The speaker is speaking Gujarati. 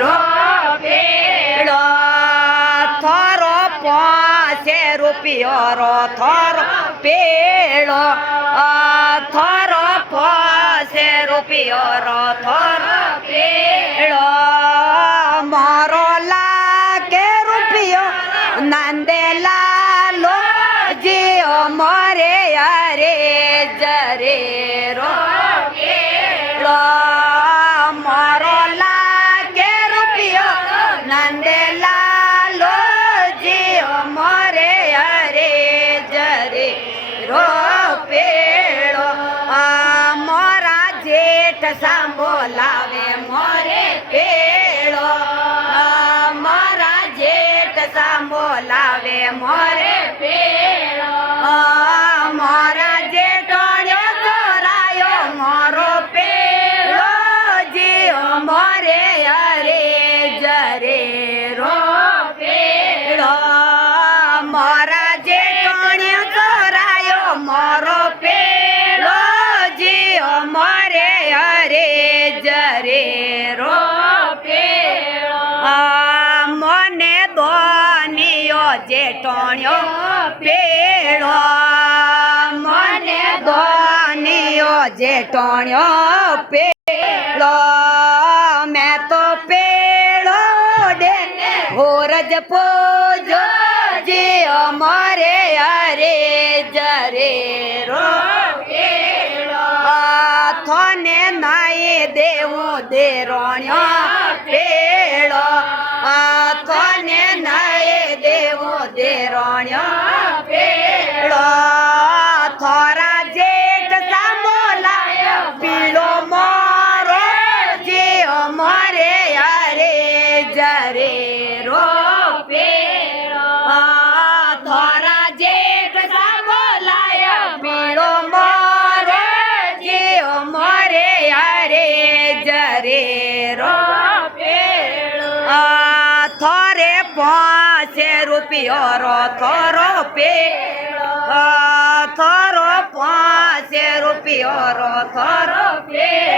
રો પેડો થોરો 5 રૂપિયો રો થોરો પેડો થોરો 5 રૂપિયો રો થોરો પેડો મારો લાગે રૂપિયો નંદેલાલો જીઓ મોરે અરે જરે રો પેડો મારો લાગે રૂપિયો નંદેલાલો જીઓ મોરે અરે જરે રો પેડો મોરા જેઠ સાંભોલાવે મોરે પેડો મોરા જેઠ સાંભોલાવે મોરે પેડો મોરા જેઠોણ્યો ચોરાયો મોરો પેડો જીઓ મોરે અરે જરે રો પેડો મોરા જેઠોણ્યો ચોરાયો મોરો પેડો જીઓ મોરે અરે જરે રો પેડો મને દોનિયો જેઠોણ્યો પેડો મને દોનિયો જેઠોણ્યો પેડો મેં તો પેડો ડે હોરજ પૂજો જીઓ મોરે અરે જરે રો પેડો થોને નાઈ દેવું દેરોણ્યો પેડો થોને નાઈ દેવું દેરોણ્યો પેડો થોરા જેઠ સાંભોલાય પીળો મોરો જીઓ મોરે અરે જરે રો પેડો થોરા જેઠ સાંભોલાય પીળો મોરો જીઓ મોરે અરે જરે રો પેડો થોરે 5 રૂપિયો રો થોરો પેડો થોરો 5 રૂપિયો રો થોરો પેડો